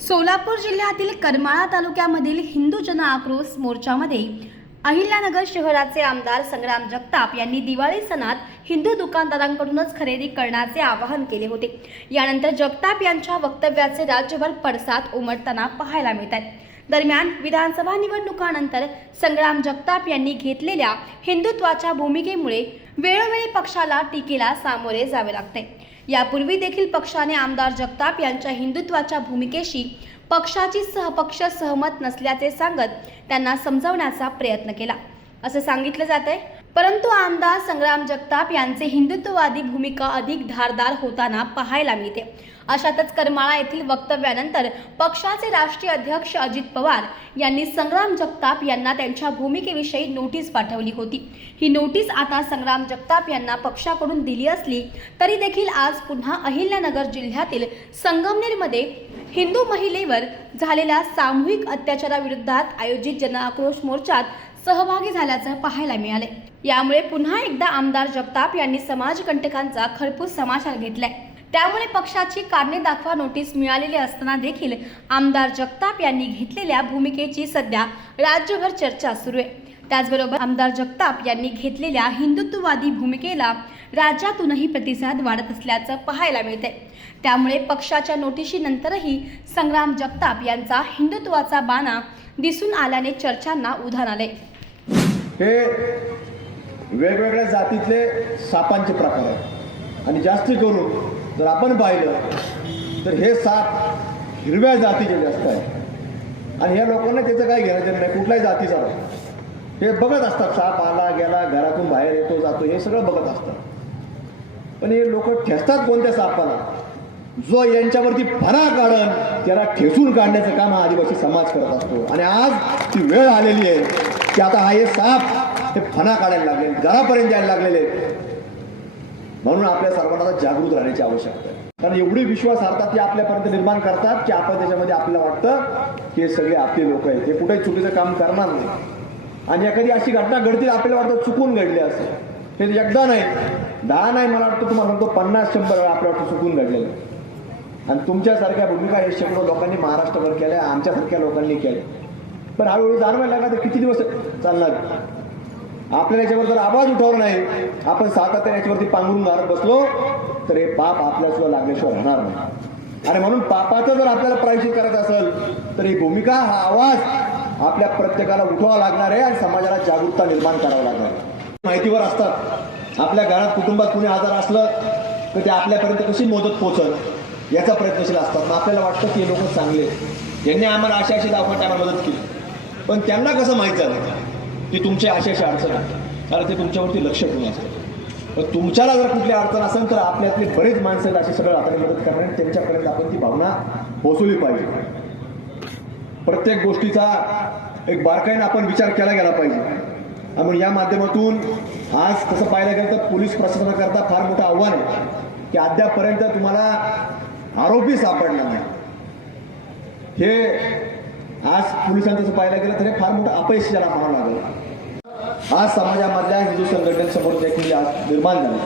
सोलापूर जिल्ह्यातील करमाळा तालुक्यामधील हिंदू जन आक्रोश मोर्चामध्ये अहिल्यानगर शहराचे आमदार संग्राम जगताप यांनी दिवाळी सणात हिंदू दुकानदारांकडूनच खरेदी करण्याचे आवाहन केले होते. यानंतर जगताप यांच्या वक्तव्याचे राज्यभर पडसाद उमटताना पाहायला मिळत आहेत. दरम्यान विधानसभा निवडणुकानंतर संग्राम जगताप यांनी घेतलेल्या हिंदुत्वाच्या भूमिकेमुळे वेळोवेळी पक्षाला टीकेला सामोरे जावे लागते. यापूर्वी देखील पक्षाने आमदार जगताप यांच्या हिंदुत्वाच्या भूमिकेशी पक्षाची सहपक्ष सहमत नसल्याचे सांगत त्यांना समजवण्याचा प्रयत्न केला. असं सांगितलं जात आहे परंतु आमदार संग्राम जगताप यांचे हिंदुत्ववादी भूमिका अधिक धारदार होताना पाहायला मिळते. अशातच करमाळा येथील वक्तव्यानंतर पक्षाचे राष्ट्रीय अध्यक्ष अजित पवार यांनी संग्राम जगताप यांना त्यांच्या भूमिकेविषयी नोटीस पाठवली होती. ही नोटीस आता संग्राम जगताप यांना पक्षाकडून दिली असली तरी देखील आज पुन्हा अहिल्यानगर जिल्ह्यातील संगमनेरमध्ये हिंदू महिलेवर झालेल्या सामूहिक अत्याचाराविरोधात आयोजित जनआक्रोश मोर्चात सहभागी झाल्याचं पाहायला मिळाले यामुळे पुन्हा एकदा आमदार जगताप यांनी समाजकंटकांचा खरपूस समाचार घेतलाय. त्यामुळे पक्षाची कारणे दाखवा नोटीस मिळालेली असताना देखील आमदार जगताप यांनी घेतलेल्या भूमिकेची सध्या राज्यभर चर्चा सुरू आहे. त्याचबरोबर आमदार जगताप यांनी घेतलेल्या हिंदुत्ववादी भूमिकेला राज्यातूनही प्रतिसाद वाढत असल्याचं पाहायला मिळते त्यामुळे पक्षाच्या नोटिशीनंतरही संग्राम जगताप यांचा हिंदुत्वाचा बाणा दिसून आल्याने चर्चांना उधाण आले हे वेगवेगळ्या जातीतले सापांचे प्रकार आहेत. आणि जास्ती करून जर आपण पाहिलं तर हे साप हिरव्या जातीचे जास्त आहेत. आणि ह्या लोकांना त्याचं काही घेणं देणं नाही. कुठल्याही जातीचा नाही. हे बघत असतात साप आला गेला घरातून बाहेर येतो जातो हे सगळं बघत असतात. पण हे लोक ठेचतात कोणत्या सापाला? जो यांच्यावरती फरा काढण त्याला ठेचून काढण्याचं काम हा आदिवासी समाज करत असतो. आणि आज ती वेळ आलेली आहे. की आता हा हे साप हे फणा काढायला लागले घरापर्यंत यायला लागलेले आहेत. म्हणून आपल्या सर्वांना जागृत राहण्याची आवश्यकता आहे. कारण एवढी विश्वासार्हता ते आपल्यापर्यंत निर्माण करतात की आपण त्याच्यामध्ये आपल्याला वाटतं की हे सगळे आपले लोक आहेत. हे कुठेही चुकीचं काम करणार नाही. आणि एखादी अशी घटना घडतील आपल्याला वाटतं चुकून घडली असं हे एकदा नाही दहा नाही मला वाटतं तुम्हाला सांगतो पन्नास शंभर वेळा आपल्या वाटतं चुकून घडलेलं आणि तुमच्यासारख्या भूमिका हे शेकडो लोकांनी महाराष्ट्रभर केल्या आमच्यासारख्या लोकांनी केल्या. पण हळूहळू जाणवायला लागला तर किती दिवस चालणार? आपल्याला याच्यावर जर आवाज उठवला नाही आपण सातत्याने याच्यावरती पांघरून मारत बसलो तर हे पाप आपल्या सुद्धा लागल्याशिवाय राहणार नाही. आणि म्हणून पापाचं जर आपल्याला प्रायश्चित करायचं असेल तर ही भूमिका हा आवाज आपल्या प्रत्येकाला उठवावा लागणार आहे आणि समाजाला जागरूकता निर्माण करावा लागणार आहे. माहितीवर असतात आपल्या घरात कुटुंबात कुणी आजार असलं तर ते आपल्यापर्यंत कशी मदत पोहोचल याचा प्रयत्नशील असतात. मग आपल्याला वाटतं की हे लोक चांगले यांनी आम्हाला अशा अशी दवाखान्याला मदत केली. पण त्यांना कसं माहीत झालं? की तुमची अशी अडचण आहे कारण ते तुमच्यावरती लक्ष ठेवून असतं पण तुमच्याला जर कुठली अडचण असेल तर आपल्यातले बरेच माणसं आहेत अशी सगळं आपल्याला मदत करणार आणि त्यांच्यापर्यंत आपण ती भावना पोहोचवली पाहिजे. प्रत्येक गोष्टीचा एक बारकाईनं आपण विचार केला गेला पाहिजे. आणि या माध्यमातून आज तसं पाहायला गेलं तर पोलीस प्रशासनाकरता फार मोठं आव्हान आहे की अद्यापपर्यंत तुम्हाला आरोपी सापडला नाही. हे आज पोलिसांचं तसं पाहायला गेलं तर हे फार मोठं अपयश ज्याला म्हणावं लागलं. आज समाजामधल्या हिंदू संघटनेसमोर देखील आज निर्माण झालं.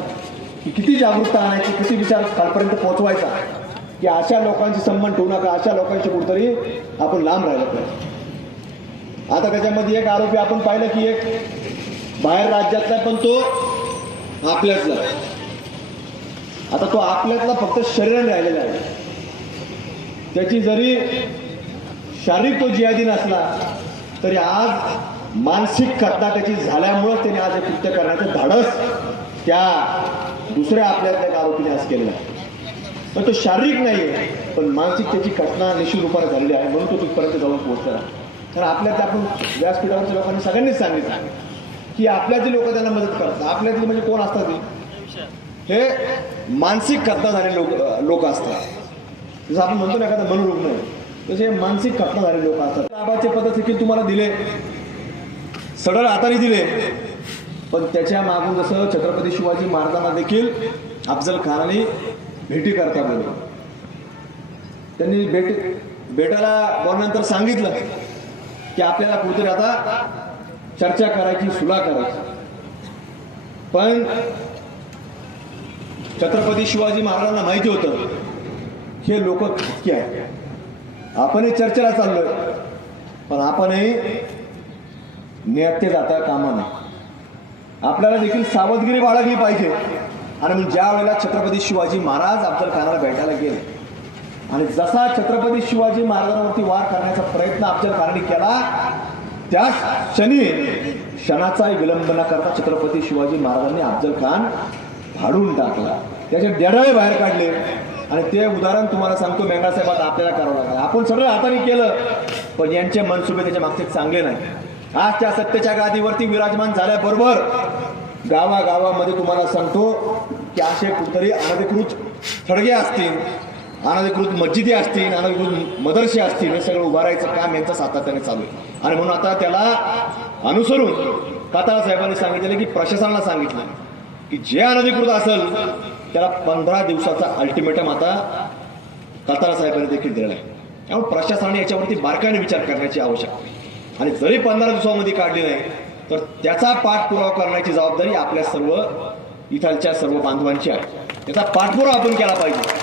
की किती जागरूकता आणायची किती विचार कालपर्यंत पोहोचवायचा की अशा लोकांशी संबंध ठेवू नका अशा लोकांशी कुठतरी आपण लांब राहिलं पाहिजे. आता त्याच्यामध्ये एक आरोपी आपण पाहिलं की एक बाहेर राज्यातला पण तो आपल्यातला आहे. आता तो आपल्यातला फक्त शरीर राहिलेला आहे. त्याची जरी शारीरिक तो जिहादी नसला तरी आज मानसिक कर्नाटकी त्याची झाल्यामुळं त्याने आज हे कृत्य करण्याचं धाडस त्या दुसऱ्या आपल्यातल्या त्या आरोपीने आज केलेलं आहे. पण तो शारीरिक नाही आहे पण मानसिक त्याची घटना निश्चित रूपाने झालेली आहे म्हणून तो तिथपर्यंत जाऊन पोहोचला. कारण आपल्यात आपण व्यासपीठावरच्या लोकांनी सगळ्यांनीच सांगितलं की आपल्यातली लोक त्यांना मदत करतात. आपल्यातली म्हणजे कोण असतात हे मानसिक घटना झालेले लोक लोक असतात. जसं आपण म्हणतो ना एखादा मनोरुग्ण आहे. तसे मानसिक घटना झाले लोक असतात. लाभाचे पद देखील तुम्हाला दिले. सडळ हाताने दिले. पण त्याच्या मागून जसं छत्रपती शिवाजी महाराजांना देखील अफजल खानाने भेटी करता बोलले. त्यांनी भेट भेटायला बोलल्यानंतर सांगितलं की आपल्याला कुठेतरी आता चर्चा करायची सुला करायची. पण छत्रपती शिवाजी महाराजांना माहिती होतं हे लोक खटके आहेत. आपणही चर्चेला चाललोय. पण आपणही नेते जाता कामा नाही आपल्याला देखील सावधगिरी बाळगली पाहिजे. आणि मग ज्या वेळेला छत्रपती शिवाजी महाराज अफजल खानाला भेटायला गेले आणि जसा छत्रपती शिवाजी महाराजांवरती वार करण्याचा प्रयत्न अफजल खानाने केला त्या क्षणी क्षणाचाही विलंब न करता छत्रपती शिवाजी महाराजांनी अफजल खान फाडून टाकला. त्याचे डेडाळे बाहेर काढले. आणि ते उदाहरण तुम्हाला सांगतो मेंढा साहेबात आपल्याला करावं लागलं. आपण सगळं हाताने केलं पण यांचे मनसुबे त्याच्या मागचे चांगले नाही. आज त्या सत्तेच्या गादीवरती विराजमान झाल्याबरोबर गावागावामध्ये तुम्हाला सांगतो की असे कुठतरी अनधिकृत थडगे असतील अनधिकृत मस्जिदी असतील अनधिकृत मदरसे असतील हे सगळं उभारायचं काम यांचं सातत्याने चालू आहे. आणि म्हणून आता त्याला अनुसरून काताळा साहेबांनी सांगितलेलं की प्रशासनाला सांगितलं. की जे अनधिकृत असेल त्याला पंधरा दिवसाचा अल्टिमेटम आता कतार साहेबांनी देखील दिलेला आहे. त्यामुळे प्रशासनाने याच्यावरती बारकाईने विचार करण्याची आवश्यकता आहे. आणि जरी पंधरा दिवसामध्ये काढली नाही तर त्याचा पाठपुरावा करण्याची जबाबदारी आपल्या सर्व इथालच्या सर्व बांधवांची आहे. त्याचा पाठपुरावा आपण केला पाहिजे.